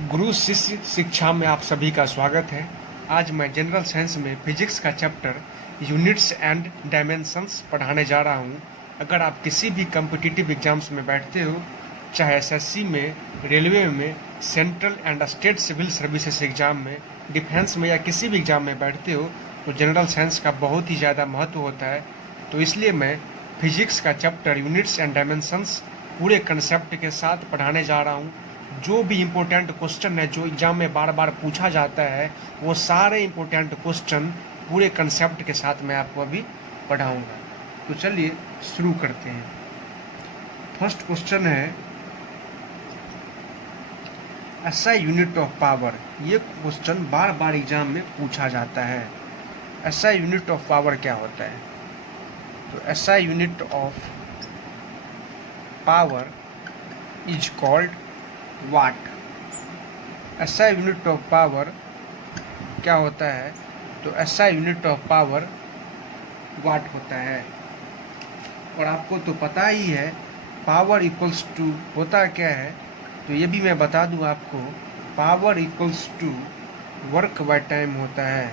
गुरु शिष्य शिक्षा में आप सभी का स्वागत है। आज मैं जनरल साइंस में फिजिक्स का चैप्टर यूनिट्स एंड डायमेंशंस पढ़ाने जा रहा हूँ। अगर आप किसी भी कम्पिटिटिव एग्जाम्स में बैठते हो, चाहे एसएससी में, रेलवे में, central and state civil services exam में, डिफेंस में या किसी भी एग्जाम में बैठते हो, तो जनरल साइंस का बहुत ही ज़्यादा महत्व होता है। तो इसलिए मैं फिजिक्स का चैप्टर यूनिट्स एंड डायमेंशंस पूरे कंसेप्ट के साथ पढ़ाने जा रहा हूँ। जो भी इम्पोर्टेंट क्वेश्चन है जो एग्जाम में बार बार पूछा जाता है, वो सारे इम्पोर्टेंट क्वेश्चन पूरे कंसेप्ट के साथ मैं आपको अभी पढ़ाऊँगा। तो चलिए शुरू करते हैं। फर्स्ट क्वेश्चन है एसआई यूनिट ऑफ पावर। ये क्वेश्चन बार बार एग्जाम में पूछा जाता है। एसआई यूनिट ऑफ पावर क्या होता है? तो SI unit of power is called watt. SI unit of power क्या होता है? तो SI unit of power watt होता है। और आपको तो पता ही है पावर इक्वल्स टू होता क्या है, तो ये भी मैं बता दूं आपको। Power equals to work by time होता है।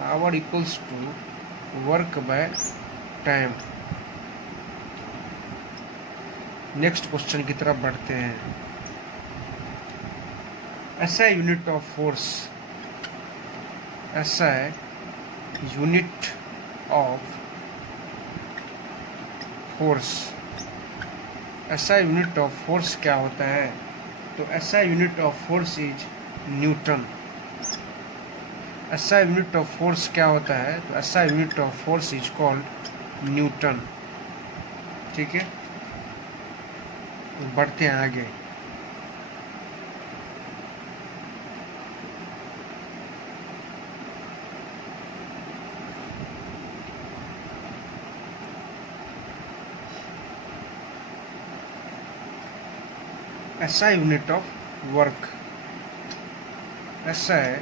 Power equals to work by time. Next question की तरफ बढ़ते हैं। SI unit of force. SI unit of force. SI unit of force क्या होता है? तो SI unit of force is newton. SI unit of force क्या होता है? तो SI unit of force is called newton. ठीक है, बढ़ते हैं आगे। SI unit of work. SI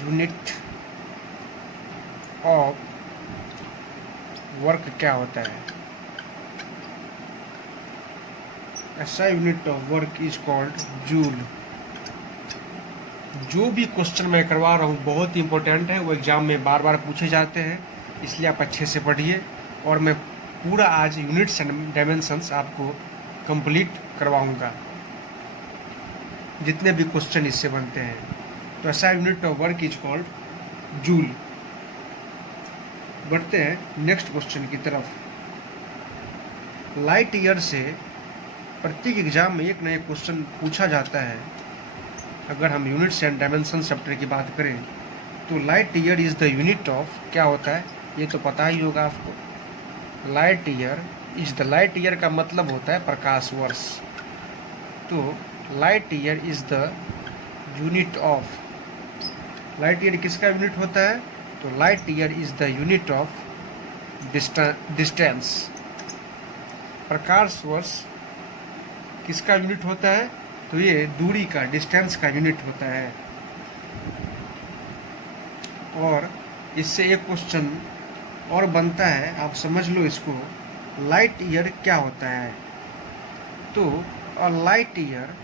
unit of work क्या होता है? SI unit of work is called joule. जो भी क्वेश्चन मैं करवा रहा हूँ बहुत ही इंपॉर्टेंट है, वो एग्जाम में बार बार पूछे जाते हैं, इसलिए आप अच्छे से पढ़िए। और मैं पूरा आज यूनिट्स एंड डायमेंशंस आपको कंप्लीट करवाऊंगा, जितने भी क्वेश्चन इससे बनते हैं। तो SI unit of work is called joule. बढ़ते हैं नेक्स्ट क्वेश्चन की तरफ। लाइट ईयर से प्रत्येक एग्जाम में एक न एक क्वेश्चन पूछा जाता है। अगर हम यूनिट्स एंड डायमेंशन चैप्टर की बात करें तो light year is the unit of क्या होता है, ये तो पता ही होगा आपको। Light year is the, light year का मतलब होता है प्रकाश वर्ष। तो light year is the unit of, light year किसका यूनिट होता है? तो light year is the unit of distance. प्रकाश वर्ष किसका यूनिट होता है? तो ये दूरी का, डिस्टेंस का यूनिट होता है। और इससे एक क्वेश्चन और बनता है, आप समझ लो इसको। लाइट ईयर क्या होता है? तो a light year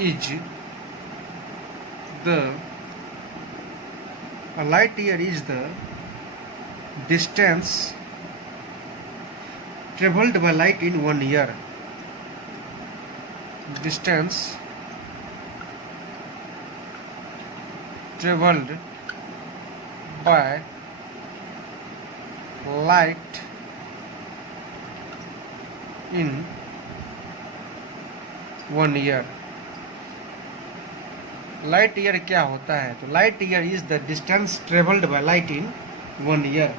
is the, a light year is the distance traveled by light in 1 year. Distance traveled by light in 1 year. Light year क्या होता है? तो light year is the distance travelled by light in 1 year.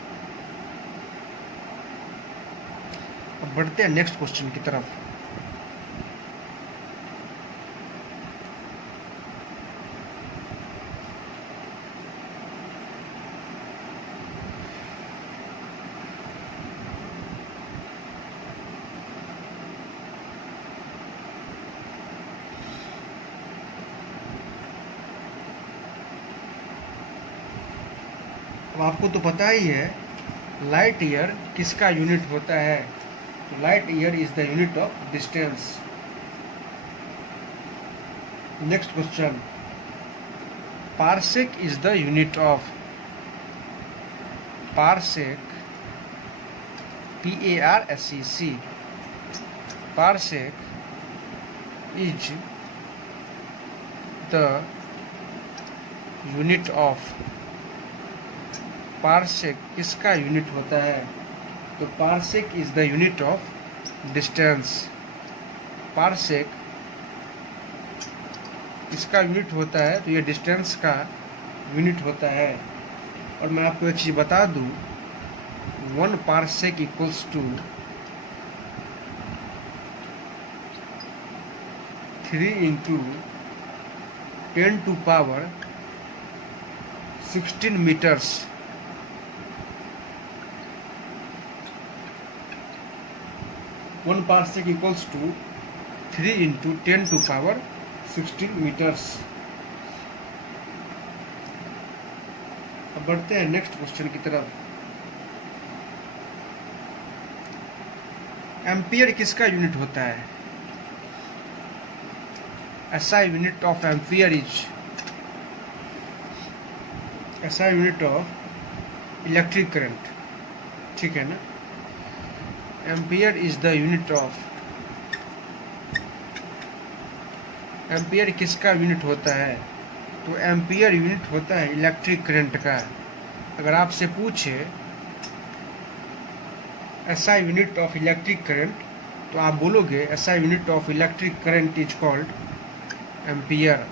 अब बढ़ते हैं next question की तरफ। अब आपको तो पता ही है लाइट ईयर किसका यूनिट होता है? Light year is the unit of distance. Next question, parsec is the unit of. Parsec, PARSEC, parsec is the unit of. Parsec किसका यूनिट होता है? तो parsec is the unit of distance. Parsec इसका unit होता है, तो ये distance का यूनिट होता है। और मैं आपको एक चीज़ बता दूं, 1 parsec equals to 3 into 10 to power 16 metres. 1 parsec equals to 3 into 10 to power 16 metres. अब बढ़ते हैं नेक्स्ट क्वेश्चन की तरफ। एम्पियर किसका यूनिट होता है? SI unit of ampere is, SI unit of electric current, ठीक है ना। Ampere is the unit of, ampere किसका यूनिट होता है? तो एम्पियर यूनिट होता है इलेक्ट्रिक करंट का। अगर आपसे पूछे SI unit of electric current, तो आप बोलोगे SI unit of electric current is called ampere.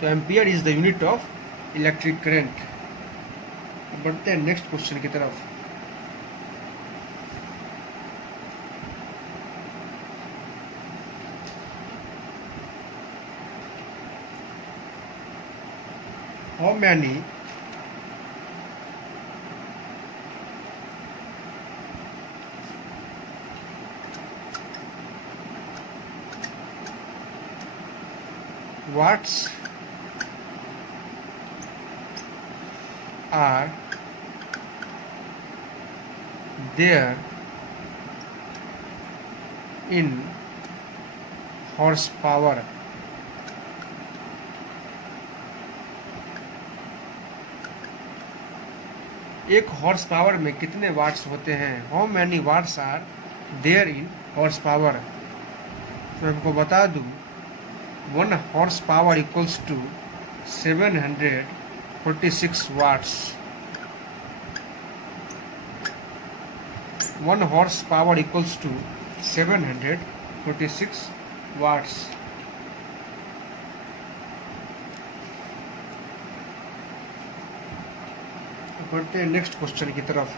तो ampere is the unit of electric current. बढ़ते हैं नेक्स्ट क्वेश्चन की तरफ। How many watts are there in horsepower? एक हॉर्स पावर में कितने वाट्स होते हैं? How many watts are there in horse power? तो मैं आपको बता दूं, 1 horse power equals to 746 watts. 1 horse power equals to 746 watts. बढ़ते हैं नेक्स्ट क्वेश्चन की तरफ।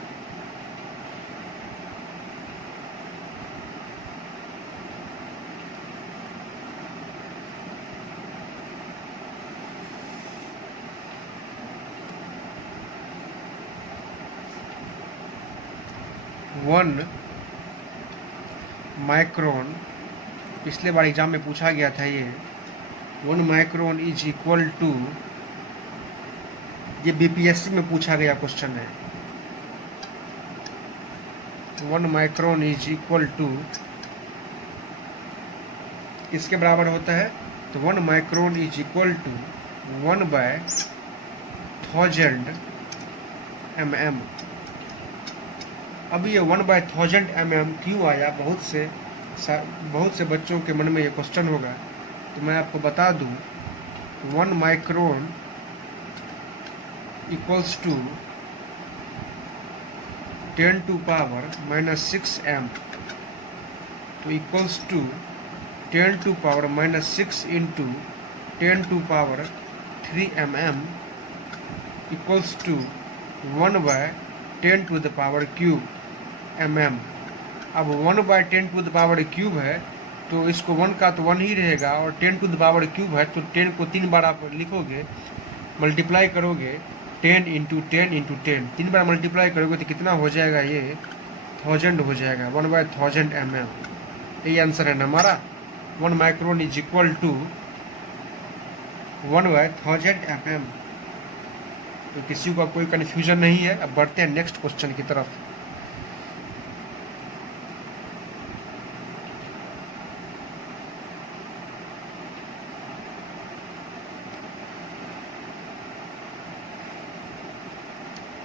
वन माइक्रोन, पिछले बार एग्जाम में पूछा गया था ये। 1 माइक्रोन इज इक्वल टू, ये BPSC में पूछा गया क्वेश्चन है। 1 माइक्रोन इज इक्वल टू किसके बराबर होता है? तो 1 micron is equal to 1/1000 mm। अब ये 1/1000 mm क्यों आया? बहुत से बच्चों के मन में ये क्वेश्चन होगा, तो मैं आपको बता दूं, 1 micron equals to 10 to power -6 m। तो equals to 10 to power -6 into 10 to power 3 mm equals to 1/10 to the power cube mm। अब 1/10 टू द पावर क्यूब है, तो इसको 1 का तो 1 ही रहेगा, और 10 टू द पावर क्यूब है, तो 10 को 3 बार आप लिखोगे, मल्टीप्लाई करोगे, 10 इंटू 10 इंटू 10, 3 बार मल्टीप्लाई करोगे तो कितना हो जाएगा? ये 1000 हो जाएगा, 1/1000 mm। यही आंसर है ना हमारा। 1 micron is equal to 1/1000 mm। तो किसी को कोई कन्फ्यूजन नहीं है। अब बढ़ते हैं नेक्स्ट क्वेश्चन की तरफ।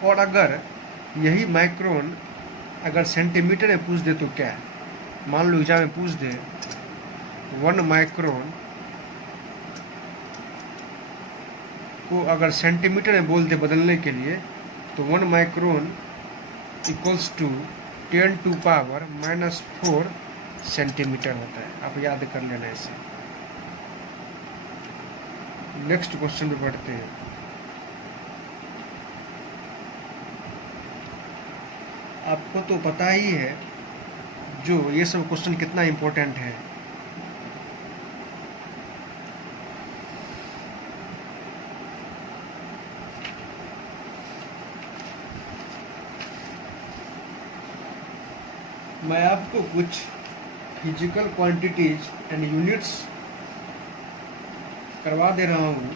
और अगर यही माइक्रोन अगर सेंटीमीटर में पूछ दे तो क्या है? मान लो एग्जाम में पूछ दे 1 माइक्रोन को अगर सेंटीमीटर में बोल दे बदलने के लिए, तो 1 माइक्रोन इक्वल्स टू 10⁻⁻⁴ सेंटीमीटर होता है। आप याद कर लेना इसे। नेक्स्ट क्वेश्चन पे बढ़ते हैं। आपको तो पता ही है जो ये सब क्वेश्चन कितना इम्पोर्टेंट है। मैं आपको कुछ फिजिकल क्वांटिटीज एंड यूनिट्स करवा दे रहा हूँ,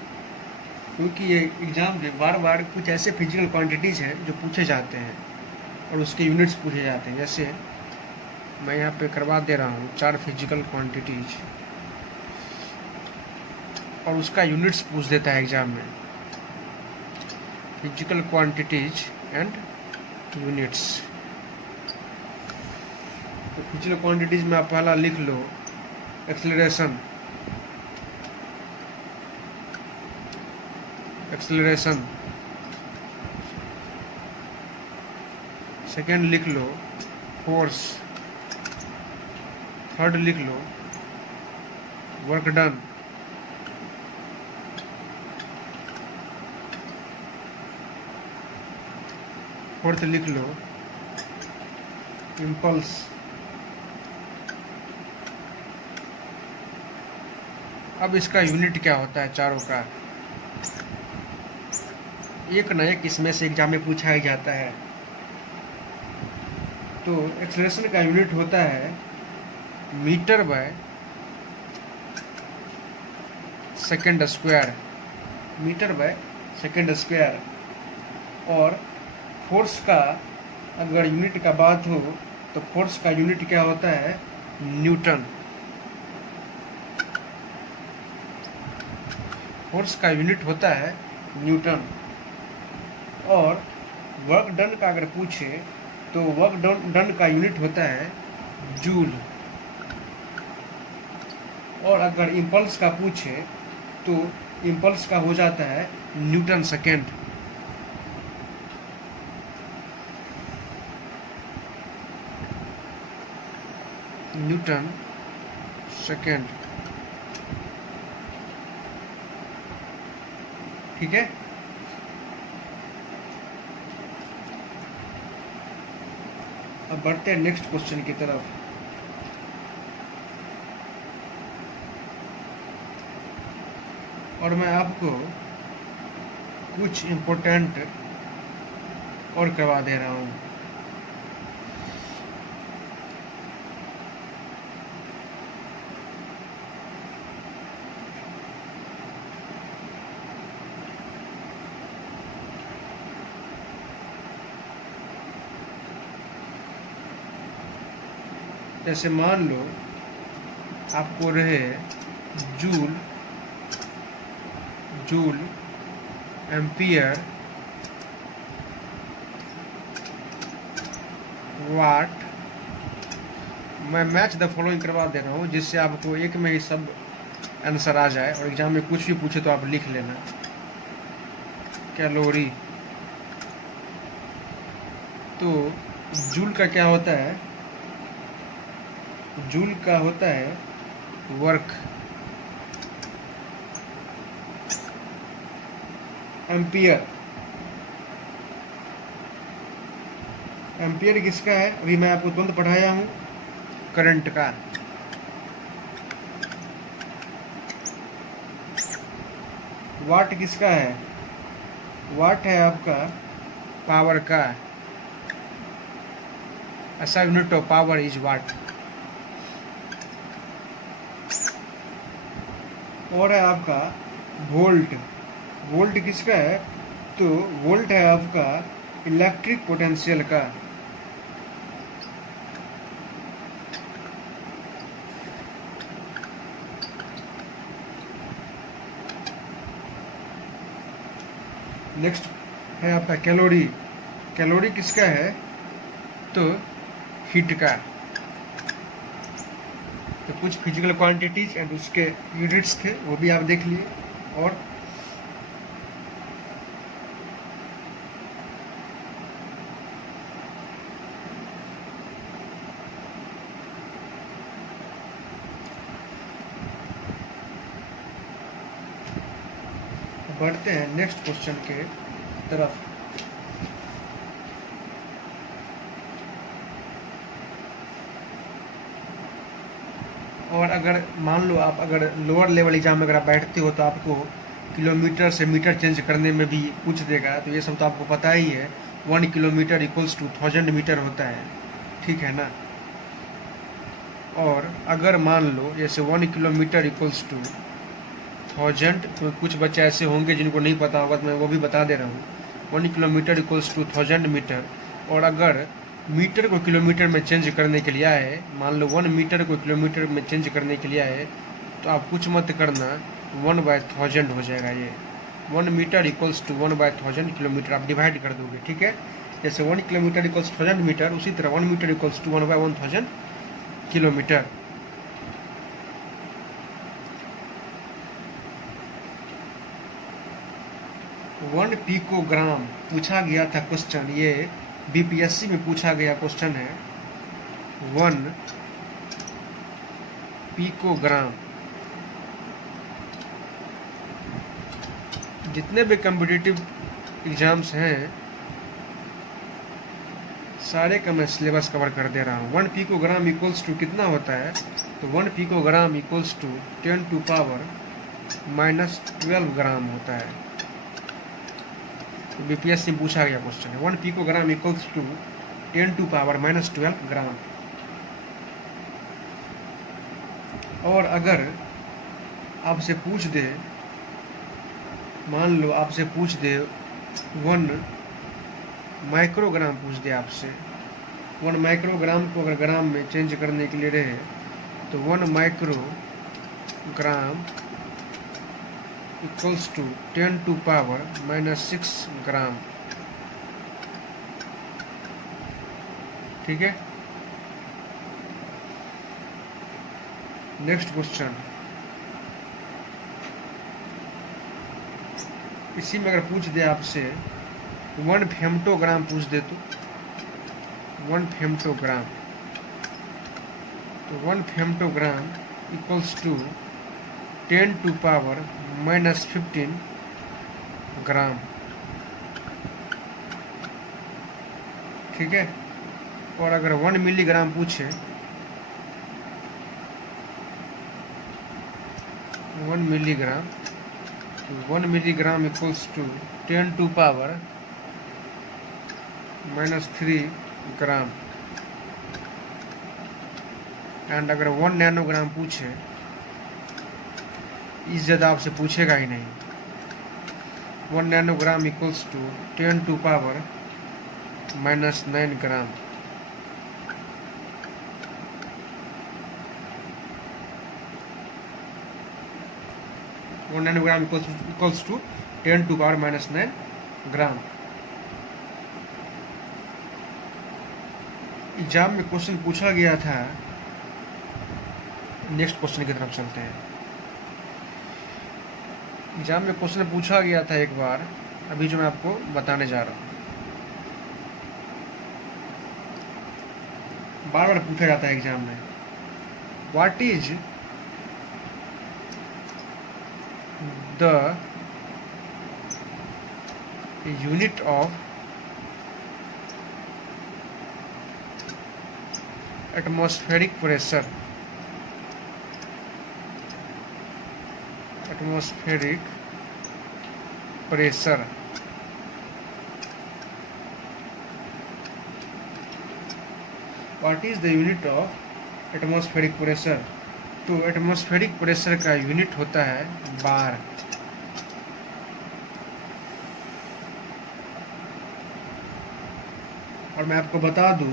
क्योंकि ये एग्ज़ाम में बार बार कुछ ऐसे फिजिकल क्वांटिटीज़ हैं जो पूछे जाते हैं और उसके यूनिट्स पूछे जाते हैं। जैसे मैं यहाँ पे करवा दे रहा हूँ 4 फिजिकल क्वांटिटीज और उसका यूनिट्स पूछ देता है एग्ज़ाम में। Physical quantities and units. तो फिजिकल क्वांटिटीज में आप पहला लिख लो एक्सेलरेशन। सेकेंड लिख लो फोर्स। थर्ड लिख लो वर्क डन। फोर्थ लिख लो इम्पल्स। अब इसका यूनिट क्या होता है चारों का? एक न एक इसमें से एग्जाम में पूछा ही जाता है। तो एक्सेलरेशन का यूनिट होता है metre by second square. Metre by second square. और फोर्स का अगर यूनिट का बात हो तो फोर्स का यूनिट क्या होता है? न्यूटन। फोर्स का यूनिट होता है न्यूटन। और वर्क डन का अगर पूछे तो वर्क डन का यूनिट होता है जूल। और अगर इम्पल्स का पूछे तो इम्पल्स का हो जाता है न्यूटन सेकेंड। Newton second. ठीक है। अब बढ़ते हैं नेक्स्ट क्वेश्चन की तरफ। और मैं आपको कुछ इम्पोर्टेंट और करवा दे रहा हूँ। जैसे मान लो आपको रहे जूल एम्पियर वाट। मैं मैच द फॉलोइंग करवा दे रहा हूँ जिससे आपको एक में ही सब आंसर आ जाए और एग्जाम में कुछ भी पूछे तो आप लिख लेना। कैलोरी। तो जूल का क्या होता है? जूल का होता है वर्क। एम्पियर। एम्पियर किसका है? अभी मैं आपको तुरंत पढ़ाया हूं, करंट का। वाट किसका है? वाट है आपका पावर का। ऐसा unit of power is what. और है आपका वोल्ट, वोल्ट किसका है? तो वोल्ट है आपका इलेक्ट्रिक पोटेंशियल का। नेक्स्ट है आपका कैलोरी, कैलोरी किसका है? तो हीट का। तो कुछ फिजिकल क्वांटिटीज एंड उसके यूनिट्स थे, वो भी आप देख लिए। और बढ़ते हैं नेक्स्ट क्वेश्चन के तरफ। और अगर मान लो आप अगर लोअर लेवल एग्जाम में अगर आप बैठते हो तो आपको किलोमीटर से मीटर चेंज करने में भी पूछ देगा, तो ये सब तो आपको पता ही है। 1 किलोमीटर इक्वल्स टू 1000 मीटर होता है, ठीक है ना। और अगर मान लो जैसे 1 किलोमीटर इक्वल्स टू 1000, तो कुछ बच्चे ऐसे होंगे जिनको नहीं पता होगा, तो मैं वो भी बता दे रहा हूँ। 1 किलोमीटर इक्वल्स टू 1000 मीटर। और अगर मीटर को किलोमीटर में चेंज करने के लिए आए, मान लो 1 मीटर को किलोमीटर में चेंज करने के लिए आए, तो आप कुछ मत करना, 1/1000 हो जाएगा ये। 1 मीटर इक्वल्स टू 1/1000 किलोमीटर आप डिवाइड कर दोगे, ठीक है। जैसे 1 किलोमीटर इक्वल्स 1000 मीटर, उसी तरह 1 metre equals to 1/1000 kilometre. One picogram पूछा गया था क्वेश्चन, ये बीपीएससी में पूछा गया क्वेश्चन है। 1 पिकोग्राम। जितने भी कॉम्पिटिटिव एग्जाम्स हैं सारे का मैं सिलेबस कवर कर दे रहा हूँ। 1 पिकोग्राम इक्वल्स टू कितना होता है? तो 1 पिकोग्राम इक्वल्स टू 10⁻⁻12 ग्राम होता है। तो बीपीएससी में पूछा गया क्वेश्चन है। 1 पिकोग्राम इक्वल्स टू 10⁻⁻12 ग्राम। और अगर आपसे पूछ दे, मान लो आपसे पूछ दे 1 माइक्रोग्राम पूछ दे आपसे, 1 माइक्रोग्राम को अगर ग्राम में चेंज करने के लिए रहे, तो 1 माइक्रोग्राम इक्वल्स टू 10⁻⁻6 ग्राम, ठीक है। नेक्स्ट क्वेश्चन, इसी में अगर पूछ दे आपसे 1 फेम्टोग्राम पूछ दे, तो 1 फेम्टोग्राम, तो 1 फेम्टोग्राम इक्वल्स टू 10⁻⁻15 ग्राम, ठीक है। और अगर 1 मिलीग्राम पूछे, 1 मिलीग्राम, तो 1 milligram equals to 10⁻⁻3 gram. And अगर 1 नैनोग्राम पूछे, इस ज़्यादा आपसे पूछेगा ही नहीं। 1 nanogram equals to 10⁻⁻9 gram. Nanogram equals to 10⁻⁻9 gram. Exam में क्वेश्चन पूछा गया था। नेक्स्ट क्वेश्चन की तरफ चलते हैं। एग्जाम में क्वेश्चन पूछा गया था एक बार, अभी जो मैं आपको बताने जा रहा हूँ। बार बार पूछा जाता है एग्जाम में, what is the unit of atmospheric pressure, atmospheric pressure. What is the unit of atmospheric pressure? तो एटमॉस्फेरिक प्रेशर का यूनिट होता है बार। और मैं आपको बता दूं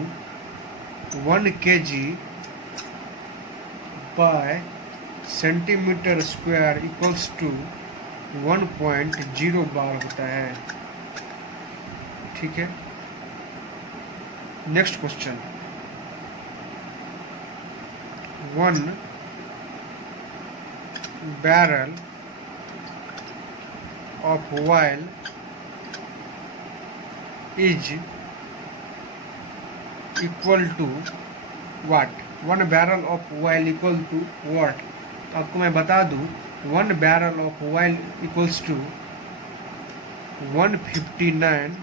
1 kg by centimetre square equals to 1.0 bar होता है। ठीक है, next question, 1 barrel of oil is equal to what? 1 barrel of oil equal to what? तो आपको मैं बता दूं 1 barrel of oil equals to 159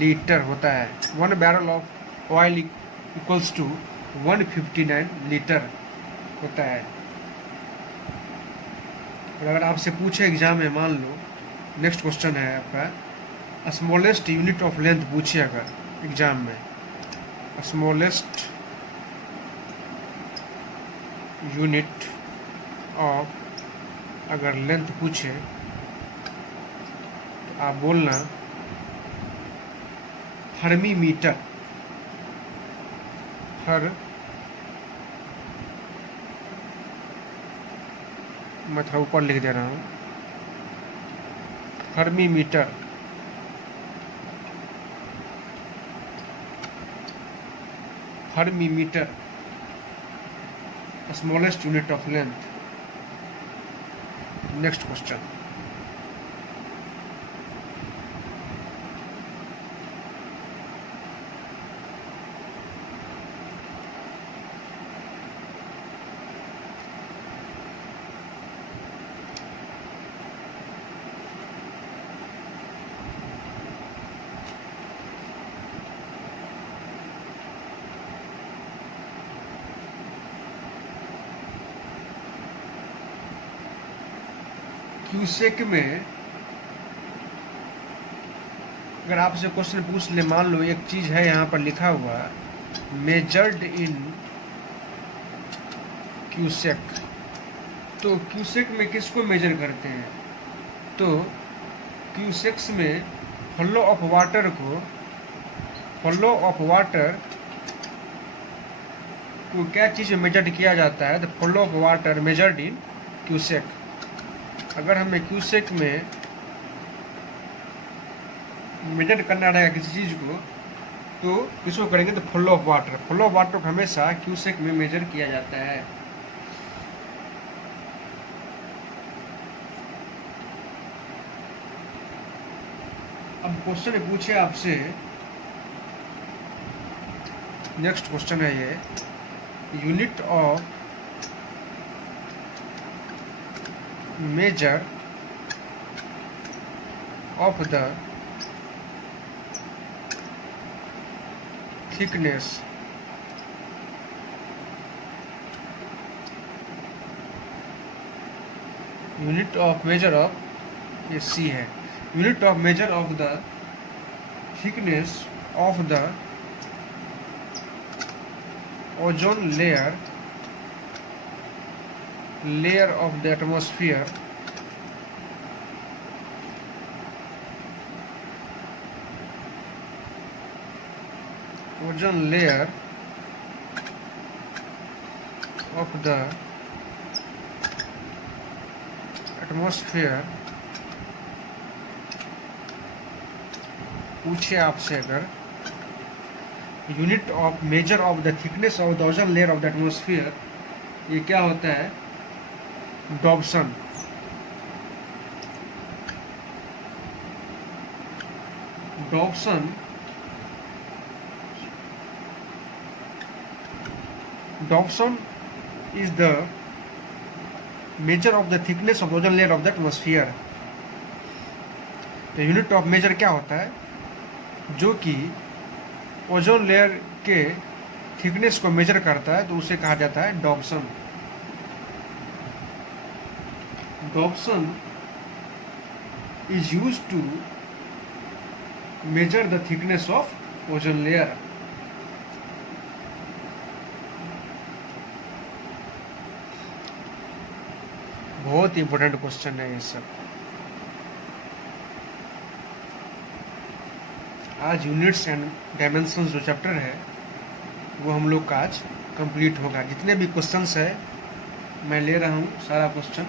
litre होता है। 1 barrel of oil equals to 159 litre होता है। और अगर आपसे पूछे एग्जाम में, मान लो नेक्स्ट क्वेश्चन है आपका स्मॉलेस्ट यूनिट ऑफ लेंथ पूछे अगर एग्जाम में, स्मॉलेस्ट यूनिट ऑफ अगर लेंथ पूछे तो आप बोलना हर्मी मीटर। मैं थोड़ा ऊपर लिख दे रहा हूँ, fermi metre. Fermi metre smallest unit of length. Next question, cusec में अगर आपसे क्वेश्चन पूछ ले, मान लो एक चीज है यहाँ पर लिखा हुआ मेजर्ड इन क्यूसेक, तो क्यूसेक में किसको मेजर करते हैं? तो क्यूसेक्स में फ्लो ऑफ वाटर को क्या चीज में मेजर किया जाता है? The flow of water measured in cusec. अगर हमें क्यूसेक में मेजर करना रहेगा किसी चीज को, तो किसको करेंगे? तो flow of water. Flow of water को हमेशा क्यूसेक में मेजर किया जाता है। अब क्वेश्चन पूछे आपसे, नेक्स्ट क्वेश्चन है ये, unit of measure of the thickness unit of measure of, ये सी है, unit of measure of the thickness of the ozone layer of the atmosphere ozone layer of the atmosphere। पूछे आपसे अगर unit of measure of the thickness of the ozone layer of the atmosphere, ये क्या होता है? Dobson. Dobson is the measure of the thickness of ozone layer of the atmosphere। तो unit of major क्या होता है? जो कि ओजोन लेयर के थिकनेस को मेजर करता है, तो उसे कहा जाता है Dobson. Dobson is used to measure the thickness of ozone layer। बहुत इंपॉर्टेंट क्वेश्चन है ये सब। आज यूनिट्स एंड डायमेंशंस जो चैप्टर है वो हम लोग का आज कंप्लीट होगा। जितने भी क्वेश्चंस है मैं ले रहा हूँ सारा question.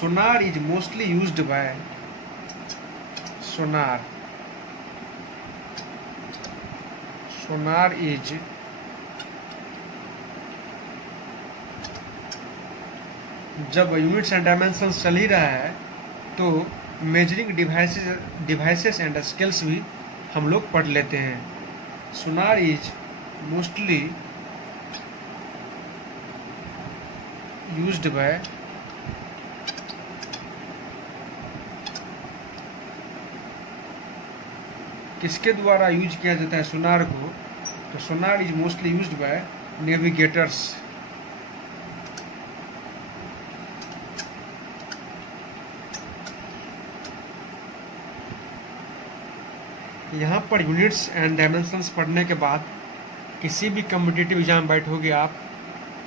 Sonar is mostly used bye Sonar is जब यूनिट्स एंड डायमेंशंस चल ही रहा है तो मेजरिंग डिवाइसेस एंड स्केल्स भी हम लोग पढ़ लेते हैं। Sonar is mostly used by किसके द्वारा यूज किया जाता है सोनार को? तो sonar is mostly used by navigators. यहाँ पर यूनिट्स एंड डायमेंशंस पढ़ने के बाद किसी भी कॉम्पिटिटिव एग्जाम बैठोगे आप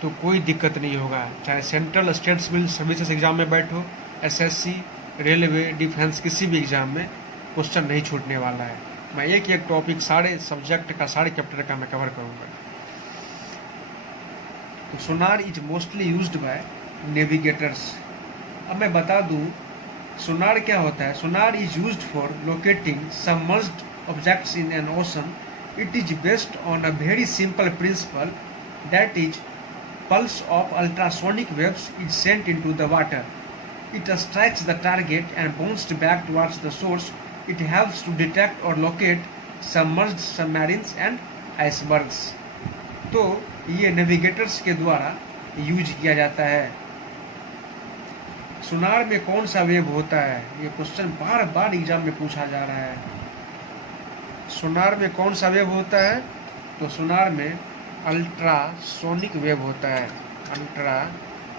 तो कोई दिक्कत नहीं होगा, चाहे central state civil services exam में बैठो, एसएससी, रेलवे, डिफेंस, किसी भी एग्जाम में क्वेश्चन नहीं छूटने वाला है। मैं एक एक टॉपिक सारे सब्जेक्ट का, सारे चैप्टर का मैं कवर करूँगा। तो sonar is mostly used by navigators. अब मैं बता दूँ सोनार क्या होता है। Sonar is used for locating submerged objects in an ocean. It is based on a very simple principle, that is, pulse of ultrasonic waves is sent into the water. It strikes the target and bounces back towards the source. It helps to detect or locate submerged submarines and icebergs. तो ये navigators के द्वारा use किया जाता है। सोनार में कौन सा वेव होता है? ये क्वेश्चन बार बार एग्जाम में पूछा जा रहा है। सोनार में कौन सा वेव होता है? तो सोनार में अल्ट्रासोनिक वेव होता है। Ultrasonic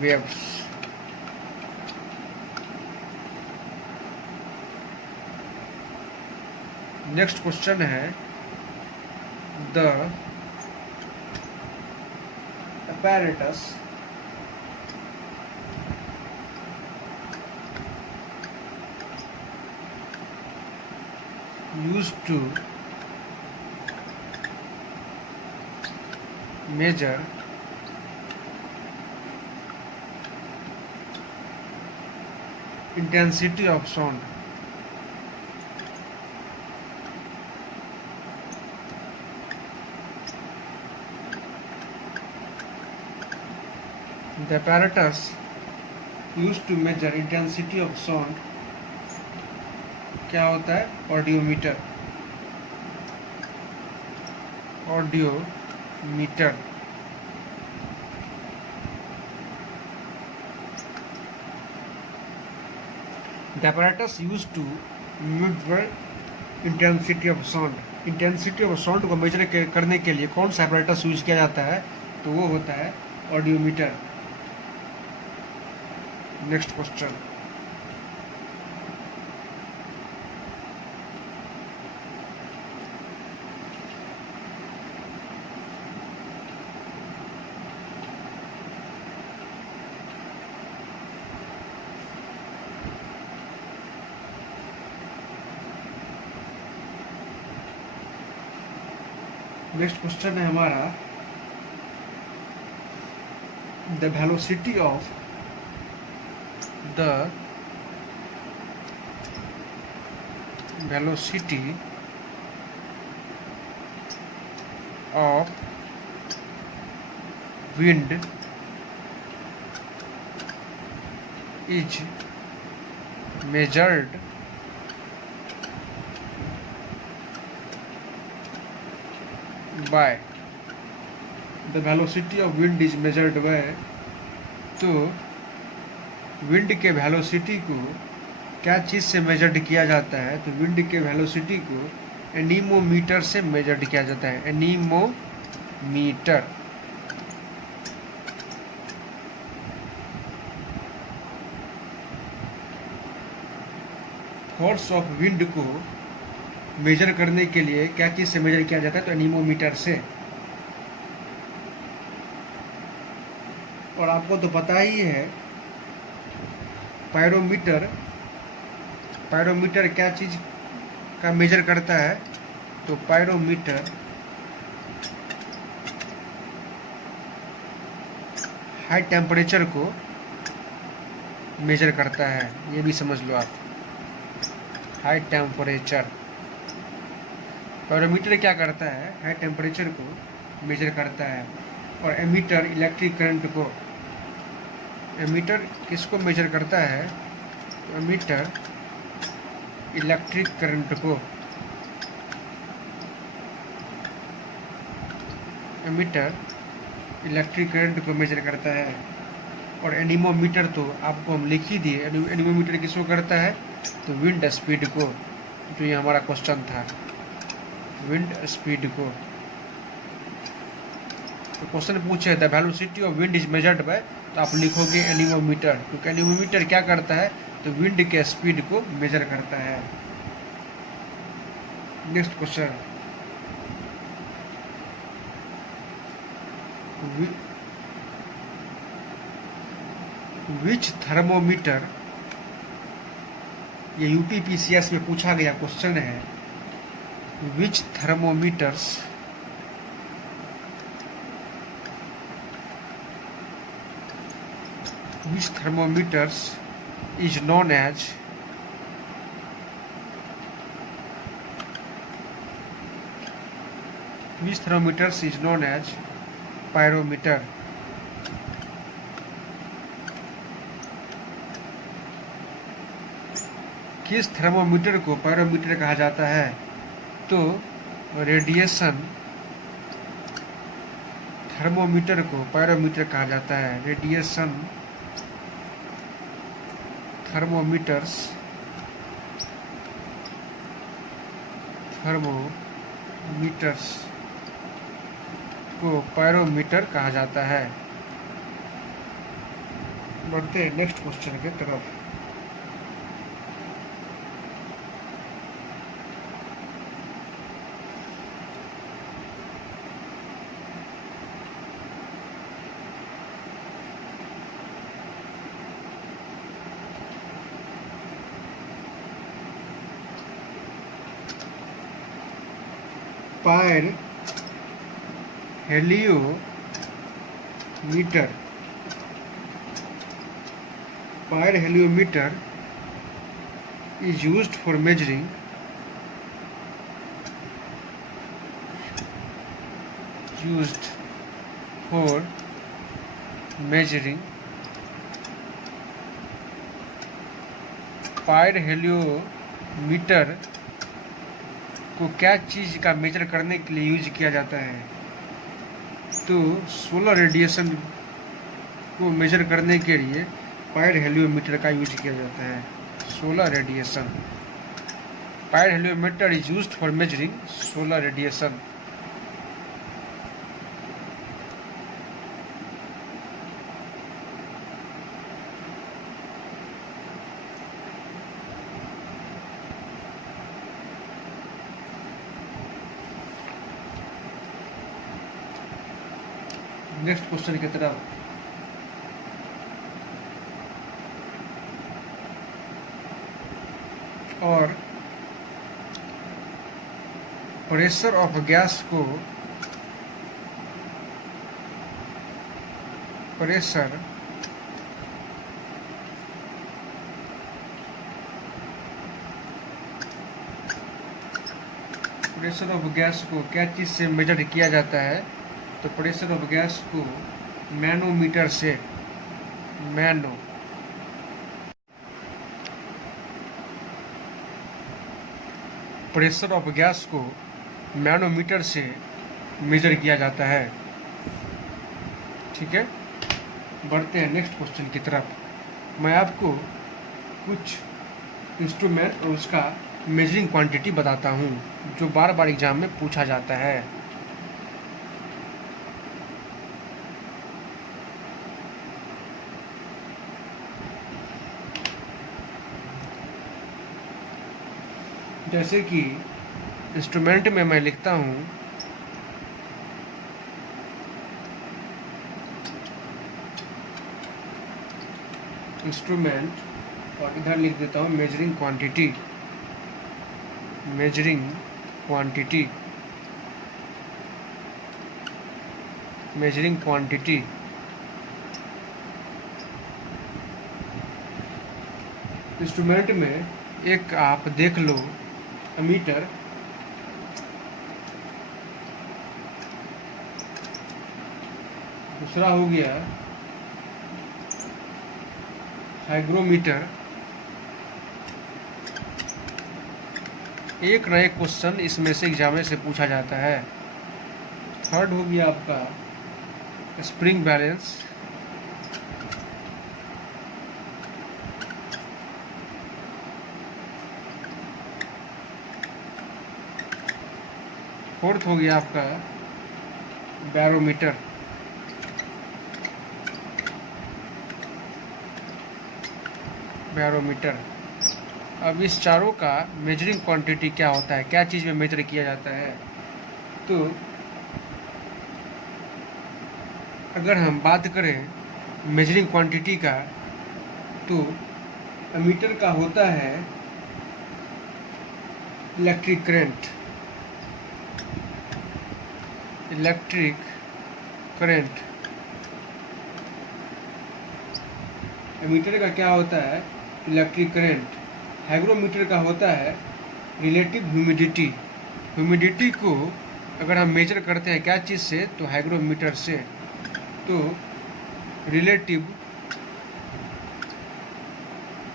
waves. नेक्स्ट क्वेश्चन है the apparatus used to measure intensity of sound. The apparatus used to measure intensity of sound क्या होता है? Audiometer. Audiometer. The apparatus used to measure intensity of sound. Intensity of sound को major करने के लिए कौन सा apparatus यूज किया जाता है? तो वो होता है ऑडियोमीटर। नेक्स्ट क्वेश्चन, है हमारा the velocity of wind is measured by the velocity of wind is measured by। तो विंड के वेलोसिटी को क्या चीज़ से मेजर्ड किया जाता है? तो विंड के वेलोसिटी को एनीमोमीटर से मेजर्ड किया जाता है। एनीमोमीटर। फोर्स ऑफ विंड को मेजर करने के लिए क्या चीज़ से मेजर किया जाता है? तो एनीमोमीटर से। और आपको तो पता ही है पायरोमीटर, पायरोमीटर क्या चीज़ का मेजर करता है? तो पायरोमीटर हाई टेम्परेचर को मेजर करता है, ये भी समझ लो आप। हाई टेम्परेचर, पायरोमीटर क्या करता है? हाई टेम्परेचर को मेजर करता है। और एमीटर इलेक्ट्रिक करंट को, एमीटर किसको मेजर करता है? एमीटर इलेक्ट्रिक करंट को, एमीटर इलेक्ट्रिक करंट को मेजर करता है। और एनीमोमीटर तो आपको हम लिख ही दिए, एनीमोमीटर किसको करता है? तो विंड स्पीड को, जो ये हमारा क्वेश्चन था, विंड स्पीड को। तो क्वेश्चन पूछे the velocity of wind is measured by, तो आप लिखोगे एनीमोमीटर, क्योंकि एनीमोमीटर क्या करता है? तो विंड के स्पीड को मेजर करता है। नेक्स्ट क्वेश्चन, विच थर्मोमीटर, ये यूपीपीसीएस में पूछा गया क्वेश्चन है। Which thermometers is known as pyrometer? किस थर्मोमीटर को पायरोमीटर कहा जाता है? तो रेडिएशन थर्मोमीटर को पायरोमीटर कहा जाता है। रेडिएशन थर्मोमीटर्स को पायरोमीटर कहा जाता है। बढ़ते हैं नेक्स्ट क्वेश्चन की तरफ। Pyrheliometer, pyrheliometer is used for measuring pyrheliometer को क्या चीज़ का मेजर करने के लिए यूज किया जाता है? तो सोलर रेडिएशन को मेजर करने के लिए पायर हेलियोमीटर का यूज किया जाता है। Solar radiation, pyrheliometer is used for measuring solar radiation. Next question की तरफ। और प्रेशर ऑफ गैस को, प्रेशर ऑफ गैस को क्या चीज़ से मेजर किया जाता है? तो प्रेशर ऑफ गैस को मैनोमीटर से, प्रेशर ऑफ गैस को मैनोमीटर से मेजर किया जाता है। ठीक है, बढ़ते हैं नेक्स्ट क्वेश्चन की तरफ। मैं आपको कुछ इंस्ट्रूमेंट और उसका मेजरिंग क्वांटिटी बताता हूँ, जो बार बार एग्जाम में पूछा जाता है। जैसे कि इंस्ट्रूमेंट में मैं लिखता हूँ इंस्ट्रूमेंट और इधर लिख देता हूँ measuring quantity, measuring quantity, measuring quantity. Instrument में एक आप देख लो एमीटर, दूसरा हो गया हाइग्रोमीटर। एक ना एक क्वेश्चन इसमें से एग्जाम में से पूछा जाता है। थर्ड हो गया आपका स्प्रिंग बैलेंस, फोर्थ हो गया आपका बैरोमीटर, बैरोमीटर। अब इस चारों का मेजरिंग क्वांटिटी क्या होता है, क्या चीज़ में मेजर किया जाता है? तो अगर हम बात करें मेजरिंग क्वांटिटी का, तो एमीटर का होता है electric current, electric current. Ammeter का क्या होता है? Electric current. हाइग्रोमीटर का होता है रिलेटिव ह्यूमिडिटी। ह्यूमिडिटी को अगर हम मेजर करते हैं क्या चीज़ से? तो हाइग्रोमीटर से। तो रिलेटिव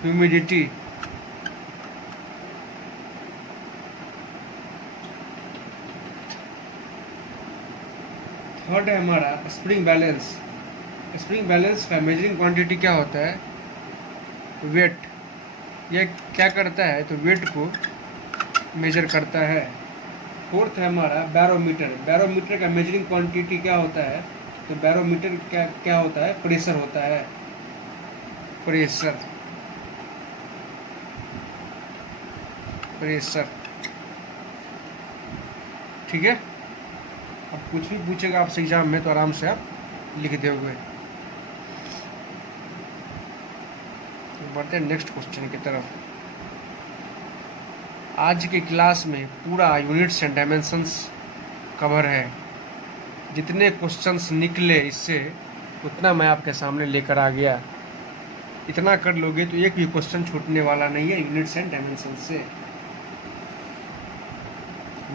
ह्यूमिडिटी। थर्ड है हमारा स्प्रिंग बैलेंस। स्प्रिंग बैलेंस का मेजरिंग क्वांटिटी क्या होता है? वेट। यह क्या करता है? तो वेट को मेजर करता है। फोर्थ है हमारा बैरोमीटर। बैरोमीटर का मेजरिंग क्वांटिटी क्या होता है? तो बैरोमीटर क्या होता है? प्रेशर होता है, प्रेशर, प्रेशर। ठीक है। अब कुछ भी पूछेगा आपसे एग्जाम में तो आराम से आप लिख दोगे। तो बढ़ते हैं नेक्स्ट क्वेश्चन की तरफ। आज की क्लास में पूरा यूनिट्स एंड डायमेंशंस कवर है। जितने क्वेश्चंस निकले इससे उतना मैं आपके सामने लेकर आ गया। इतना कर लोगे तो एक भी क्वेश्चन छूटने वाला नहीं है यूनिट्स एंड डायमेंशंस से।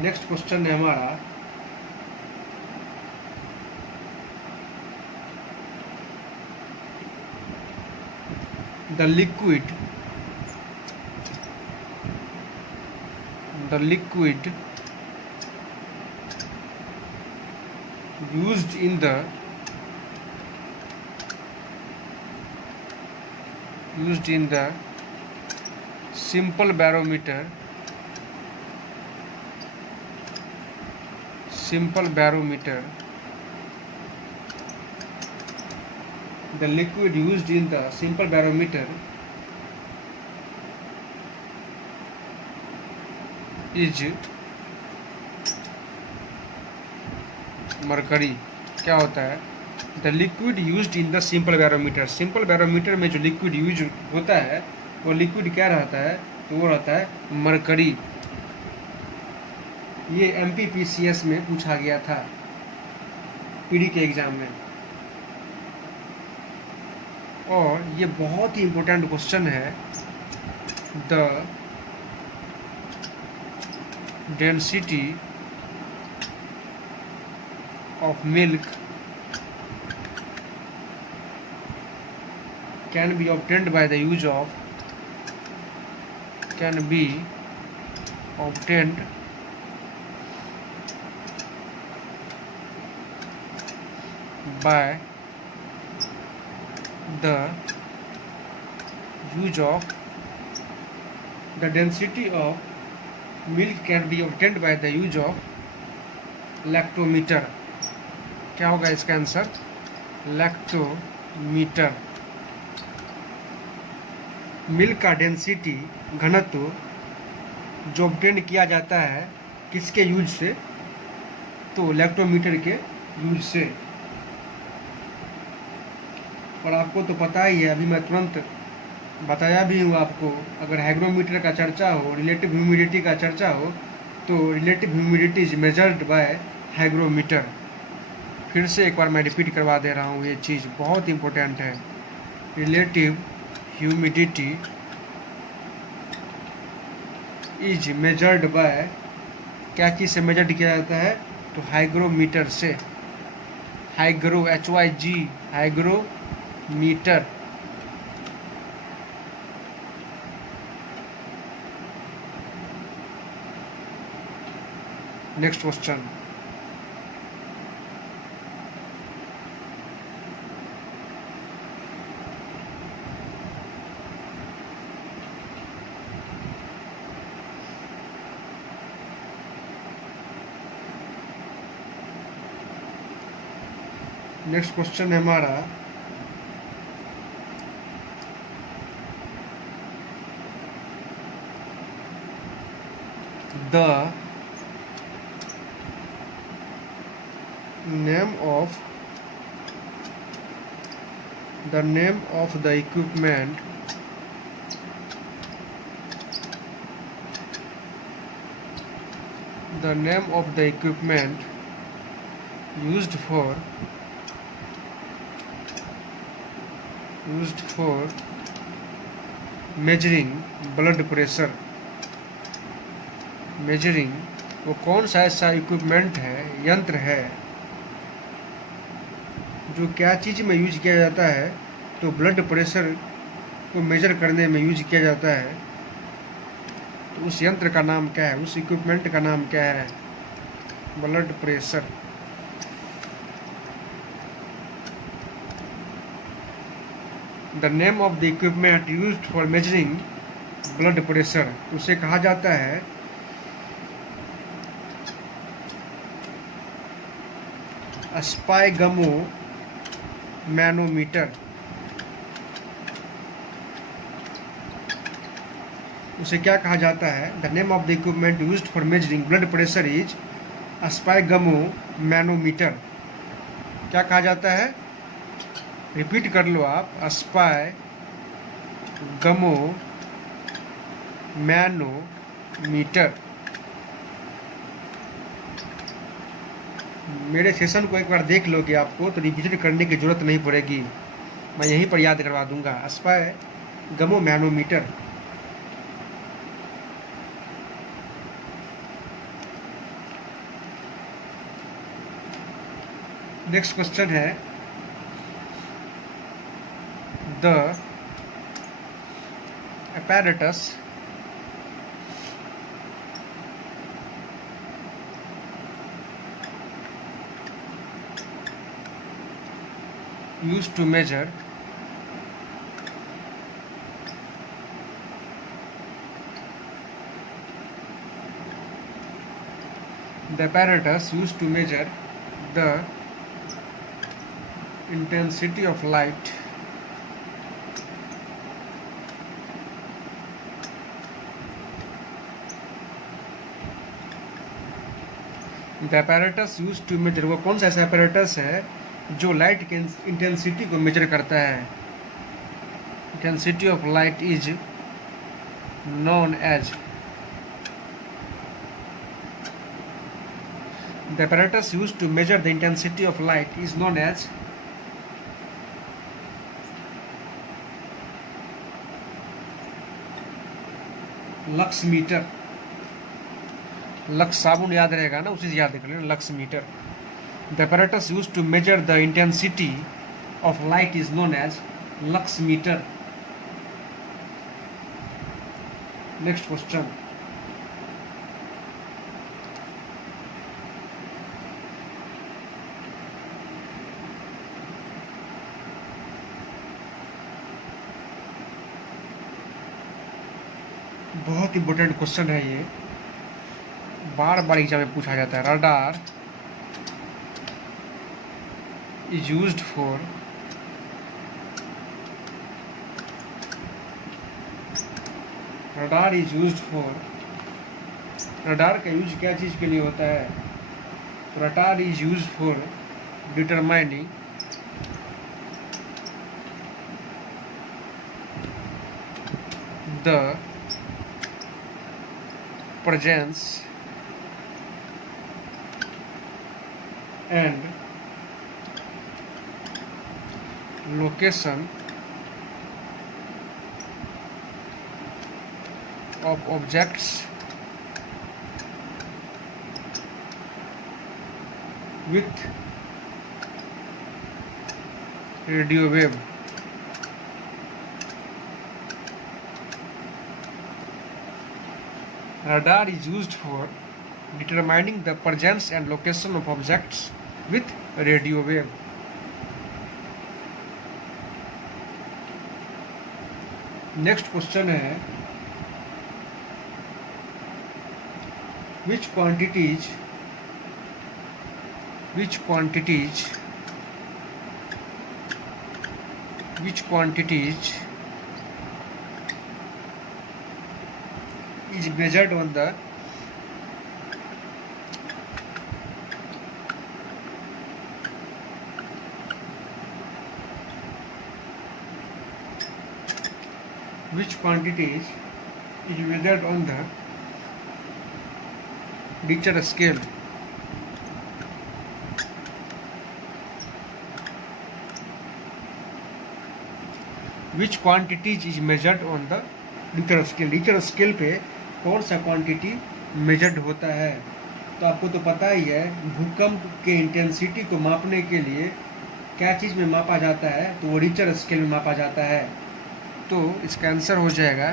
नेक्स्ट क्वेश्चन है हमारा the liquid used in the simple barometer, the liquid used in the simple barometer is mercury। क्या होता है? The liquid used in the simple barometer. Simple barometer में जो लिक्विड यूज होता है वो लिक्विड क्या रहता है? तो वो रहता है मरकरी। ये MPPCS में पूछा गया था, PD के एग्जाम में। और ये बहुत ही इम्पोर्टेंट क्वेश्चन है। The density of milk can be obtained by the use of by the use of the density of milk can be obtained by the use of lactometer. क्या होगा इसका answer? Lactometer. Milk का density, घनत्व जो obtain किया जाता है किसके यूज से? तो लैक्टोमीटर के यूज से। और आपको तो पता ही है, अभी मैं तुरंत बताया भी हूँ आपको, अगर हाइग्रोमीटर का चर्चा हो, रिलेटिव ह्यूमिडिटी का चर्चा हो, तो relative humidity is measured by hygrometer. फिर से एक बार मैं रिपीट करवा दे रहा हूँ, ये चीज़ बहुत इंपॉर्टेंट है। Relative humidity is measured by, क्या चीज़ से मेजर्ड किया जाता है, तो हाइग्रोमीटर से। Hygro, HYG, hygrometer. Next question. Next question है हमारा, the name of the equipment used for measuring blood pressure। Measuring, वो कौन सा ऐसा इक्विपमेंट है, यंत्र है, जो क्या चीज़ में यूज किया जाता है, तो ब्लड प्रेशर को मेजर करने में यूज किया जाता है। तो उस यंत्र का नाम क्या है, उस इक्विपमेंट का नाम क्या है, blood pressure. The name of the equipment used for measuring blood pressure, उसे कहा जाता है स्पाइगमो मैनोमीटर। उसे क्या कहा जाता है, the name of the equipment used for measuring blood pressure is sphygmomanometer. क्या कहा जाता है, रिपीट कर लो आप, स्पाइगमो मैनोमीटर। मेरे सेशन को एक बार देख लोगे आपको तो रिविजन करने की जरूरत नहीं पड़ेगी, मैं यहीं पर याद करवा दूंगा, स्पाइगमो मैनोमीटर। नेक्स्ट क्वेश्चन है, the apparatus used to measure the intensity of light the apparatus used to measure, वो कौन सा ऐसा apparatus है जो लाइट के इंटेंसिटी को मेजर करता है। Intensity of light is known as, the apparatus used to measure the intensity of light is known as lux meter. Lux साबुन याद रहेगा ना, उसी से याद कर लेना, lux meter. The apparatus used to measure the intensity of light is known as lux meter. Next question, बहुत इंपॉर्टेंट क्वेश्चन है ये, बार बार एग्जाम में पूछा जाता है। Radar is used for radar का यूज क्या चीज के लिए होता है, radar is used for determining the presence and location of objects with radio wave. Radar is used for determining the presence and location of objects with radio wave. Next question है, which quantities is measured on the Richter scale? Which quantities is measured on the Richter scale? Richter scale पे कौन सा quantity measured होता है? तो आपको तो पता ही है, भूकंप के इंटेंसिटी को मापने के लिए क्या चीज़ में मापा जाता है? तो वो रिक्टर स्केल में मापा जाता है। तो इसका आंसर हो जाएगा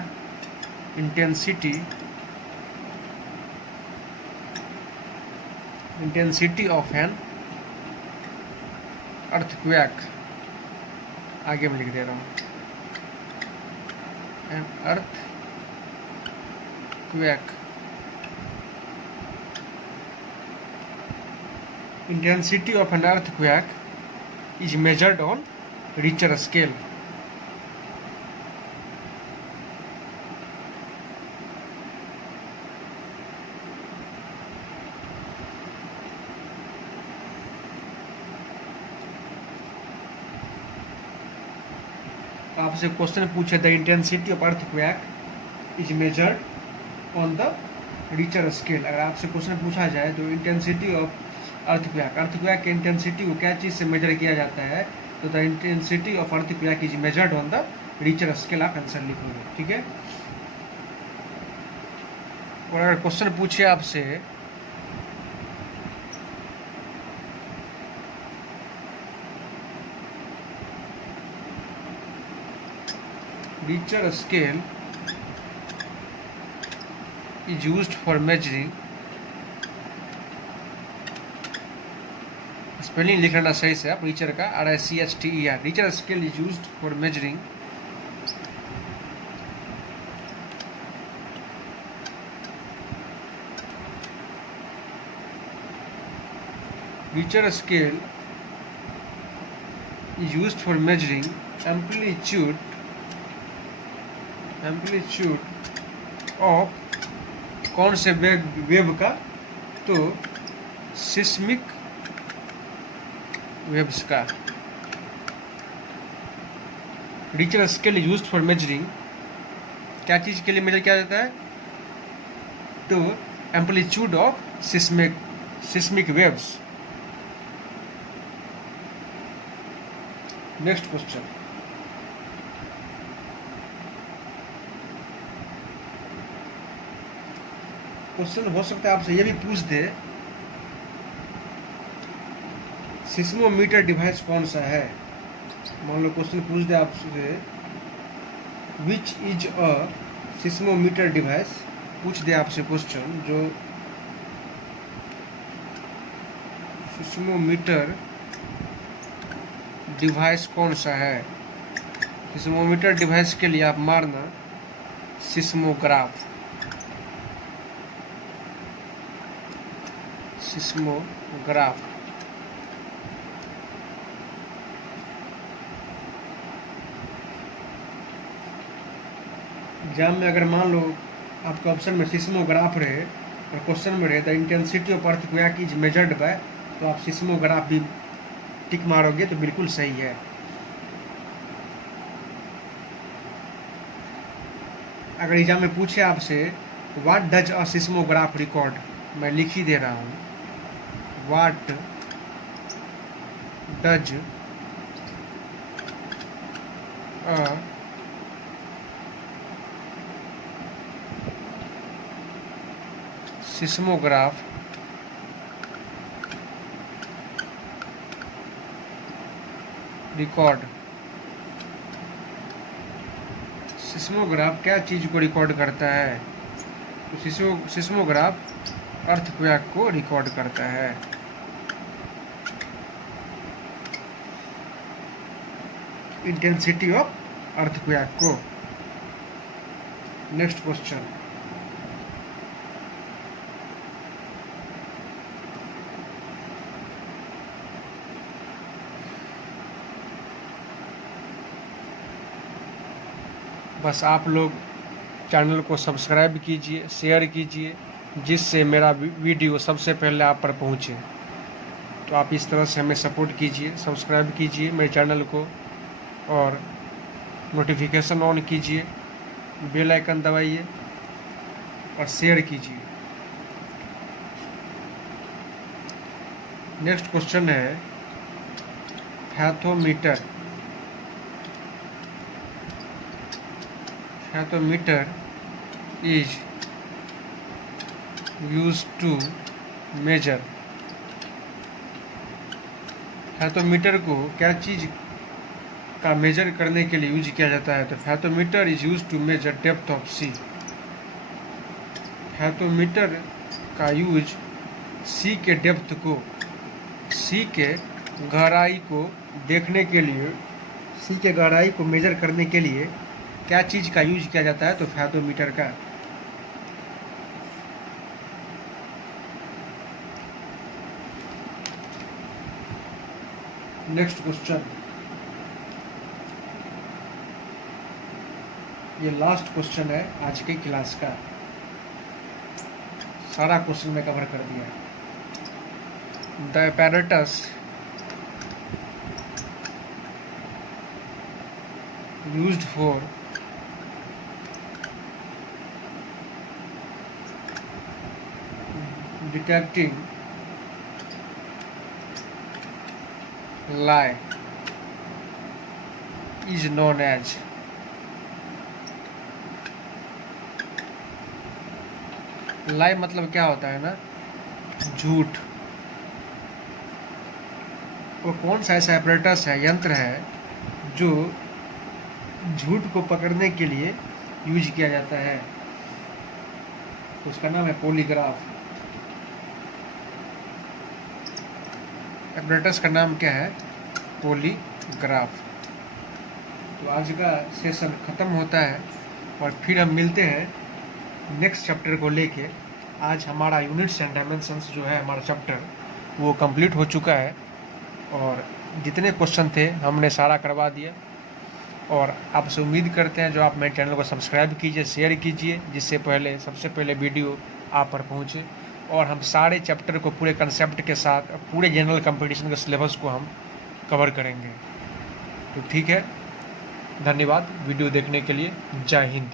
इंटेंसिटी ऑफ एन अर्थक्वेक। आगे मैं लिख दे रहा हूँ, an earthquake. Intensity of an earthquake is measured on Richter scale. आपसे क्वेश्चन पूछे, the intensity of earthquake is measured on the Richter scale. अगर आपसे क्वेश्चन पूछा जाए तो इंटेंसिटी ऑफ अर्थक्वेक के इंटेंसिटी को क्या चीज़ से मेजर किया जाता है? तो the intensity of earthquake is measured on the Richter scale. आप आंसर लिखोगे, ठीक है। और अगर क्वेश्चन पूछे आपसे Richter scale is used for measuring, spelling लिख लेना सही से आप Richter का, RICHTER। Richter scale is used for measuring amplitude of कौन से वेव का? तो सिस्मिक वेव्स का। Richter scale used for measuring, क्या चीज के लिए मेजर किया जाता है? तो amplitude of seismic waves. Next question, हो सकता है आपसे ये भी पूछ दे, सिस्मोमीटर डिवाइस कौन सा है? मान लो क्वेश्चन पूछ दे आपसे, which is a seismometer device, पूछ दे आपसे क्वेश्चन जो सिस्मोमीटर डिवाइस कौन सा है? सिस्मोमीटर डिवाइस के लिए आप मारना सिस्मोग्राफ। एग्जाम में अगर मान लो आपका ऑप्शन में सिस्मोग्राफ रहे और क्वेश्चन में रहे the intensity of earthquake is measured by, तो आप सिस्मोग्राफ भी टिक मारोगे तो बिल्कुल सही है। अगर एग्जाम में पूछे आपसे what does a seismograph record, मैं लिख ही दे रहा हूँ, what does a seismograph record. Seismograph क्या चीज़ को रिकॉर्ड करता है? तो सिस्मोग्राफ अर्थक्वेक को रिकॉर्ड करता है। इंटेंसिटी ऑफ अर्थक्वेक को। नेक्स्ट क्वेश्चन, बस आप लोग चैनल को सब्सक्राइब कीजिए, शेयर कीजिए, जिससे मेरा वीडियो सबसे पहले आप पर पहुंचे। तो आप इस तरह से हमें सपोर्ट कीजिए, सब्सक्राइब कीजिए मेरे चैनल को और नोटिफिकेशन ऑन कीजिए, बेल आइकन दबाइए और शेयर कीजिए। नेक्स्ट क्वेश्चन है fathometer. Fathometer is used to measure। Fathometer को क्या चीज़ का मेजर करने के लिए यूज किया जाता है? तो fathometer is use to measure depth of sea. Fathometer का यूज सी के डेप्थ को, सी के गहराई को देखने के लिए, सी के गहराई को मेजर करने के लिए क्या चीज़ का यूज किया जाता है? तो फैथोमीटर का। नेक्स्ट क्वेश्चन, ये लास्ट क्वेश्चन है आज की क्लास का। सारा क्वेश्चन मैं कवर कर दिया। The apparatus used for detecting lie is known as। लाई मतलब क्या होता है ना, झूठ। वो कौन सा ऐसा apparatus है, यंत्र है, जो झूठ को पकड़ने के लिए यूज किया जाता है? उसका नाम है पॉलीग्राफ। एपरेटस का नाम क्या है? पॉलीग्राफ। तो आज का सेशन ख़त्म होता है और फिर हम मिलते हैं नेक्स्ट चैप्टर को लेके। आज हमारा यूनिट्स एंड डायमेंशंस जो है हमारा चैप्टर, वो कंप्लीट हो चुका है और जितने क्वेश्चन थे हमने सारा करवा दिया। और आपसे उम्मीद करते हैं जो आप मेरे चैनल को सब्सक्राइब कीजिए, शेयर कीजिए, जिससे सबसे पहले वीडियो आप पर पहुँचे। और हम सारे चैप्टर को पूरे कंसेप्ट के साथ, पूरे जनरल कंपटीशन के सिलेबस को हम कवर करेंगे। तो ठीक है, धन्यवाद वीडियो देखने के लिए। जय हिंद।